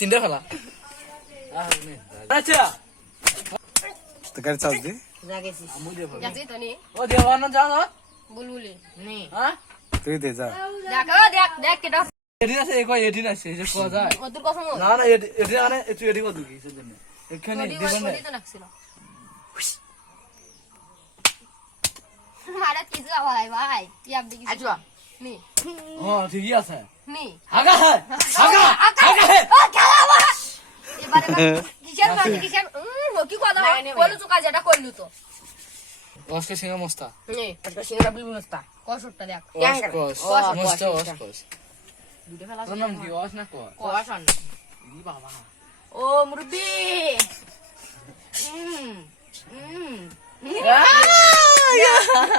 তিনটে ফেলা আচ্ছা গাড়ি চার্জ দি জাগেছিস যাচ্ছি তো নি ও দেওয়ার না যাও না বুলবুলি নে তুই দে যা এখানে না ওডি তো নাকছিল মারা কিছু আওয়াজ ভাই কি আপনি কিছু আচ্ছা নি হ্যাঁ ঠিকই আছে নি হাগা হ্যাঁ হাগা হাগা হ্যাঁ ও খেলা আবার এবারে কিসের বাকি কিসের উম, ও কি কথা নাই, নাই, বলু তো কাজ এটা করলু তো অস্কার সিংহ মস্তা নি আজকে সিঙ্গারা বুলবুল মস্তা কসুরটা দেখ ক্যাঙ্গার। অস্কস ও, মস্তা অস্কস, অস্কস দুটো ফেলা তোর নাম কি অস না কর কষন ই বাবা ও মুরব্বি হুম হুম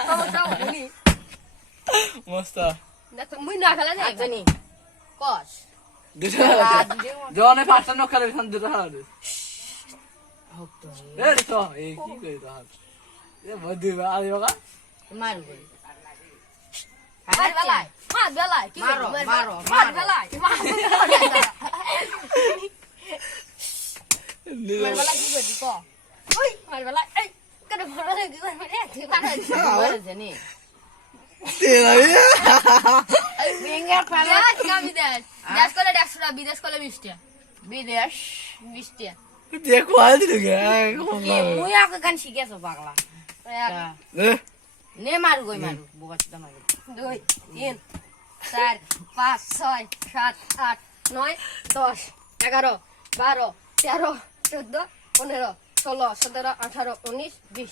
সমস্যা হবনি মস্তা। দেখ মুই না খেলা দেখ আচ্ছা নি। কস। জনে পাঁচটা নক খেলে এখান দুটা হারা দে এ তো এই কি কই তো হাত এ মধ্যে আরে বাবা। মারু বলি মার বেলায়। মার বেলায় কি মারো, মার মারো, মার। মারো। বেলায় কি করবি ক ওই মার বেলায়। এই কেন মার বেলায়। কি করবি রে তুই মার বলেছে নি তেরা ফিঙ্গার ফেলা দেখ আজ গান শিখেছো পাগলা দুই তিন চার পাঁচ ছয় সাত আট নয় দশ এগারো বারো তেরো চোদ্দ পনেরো ষোলো সতেরো আঠারো উনিশ বিশ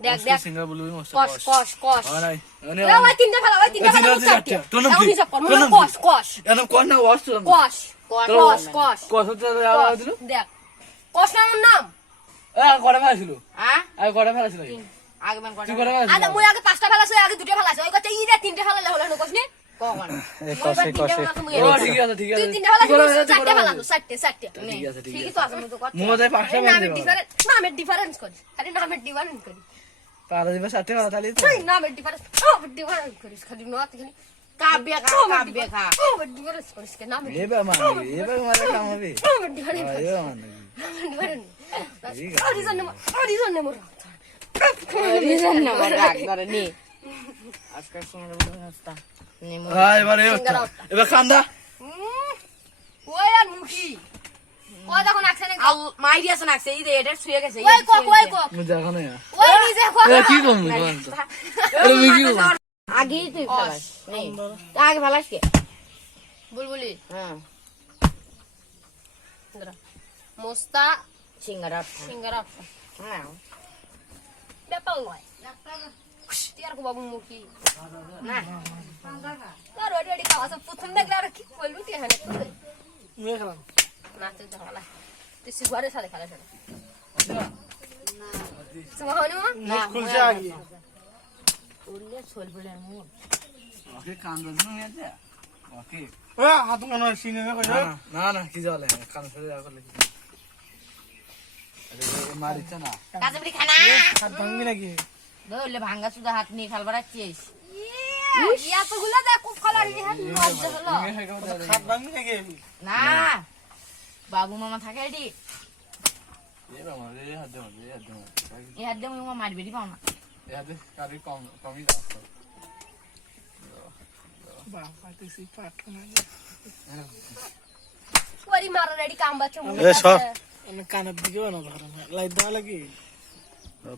দেখ দেখ। সিঙ্গার বলবি মস্ত কস কস কস মানে ওই তিনটা ফেলা ওই তিনটা ফেলা তিনটা তোর নাম কি? তোর নাম কি? কস কস এরকম কর না ওয়াশ তো কস কস কস কস হচ্ছে আলাদা দিল দেখ। কস নাম নাম? এ করে ফেলেছিল হ্যাঁ? আগে করে ফেলেছিল আগে মান কটা করে মুই আগে পাঁচটা ফেলাছ আগে দুটো ফেলাছ ওই কথা ই রে তিনটে ফেলালে হলো না কস নি? তুই করে। করে পাঁচটা আরে নামের ডিফারেন্স নামের পারা দিবে ষাটে কথা তাহলে তো। তুই নামের ডিফারেন্স নামের ডিফারেন্স করিস খালি না খালি কাব্যে খা কাব্যে খা। নামের ডিফারেন্স করিস কে? নামের এবার মানে এবার মানে কাম হবে নামের ডিফারেন্স এবার মানে ডিফারেন্স ঠিক origin name origin name reason number রাখ ধরে নি। আজকাল মস্তা নি মুরব্বি। হ্যাঁ এবার এবার কান্দা। ওই আর মুখি। ও দেখুন আকসানে আল মাই দিয়েছে না সে এটা শুয়ে গেছে ওই কক ওই কক মুই দেখা না ওই নিজে কক এ কি কম আরে মুই কি কম আগেই তুই ফেলাস নেই। আগে ফেলাস কে? বুলবুলি। হ্যাঁ। মোস্তা। সিঙ্গারা। সিঙ্গারা। হ্যাঁ। ব্যাপার নয়। তিয়ার কো বাবু মুখি। না। আর ওই ওই খাওয়া সব প্রথম দেখলে আর কি বলবি তুই এখানে? মুই খেলাম। না তুই ঝামেলা তুই সিগুয়ারের সাথে খেলা খুলছে আগে। মুখ। ওকে ওকে। হাত মনে হয় সিনে না না কি জলে? কান যাওয়া করলে আরে মারিছে না। কাছে বলি খানা হাত ভাঙবি নাকি? ধরলে ভাঙ্গা সুদা হাত নিয়ে খাল বাড়াচ্ছিস। ইয়া তো গুলা দেখ খুব খালা রে হাত মজা হলো। হাত ভাঙবি নাকি? না। বাবু মামা থাকে এটি। মারে হাত দিয়ে মামা মারবি পাও না। এ হাতে কারি কম কমই দাও এ। কানের দিকে লাইট দেওয়া লাগি? তো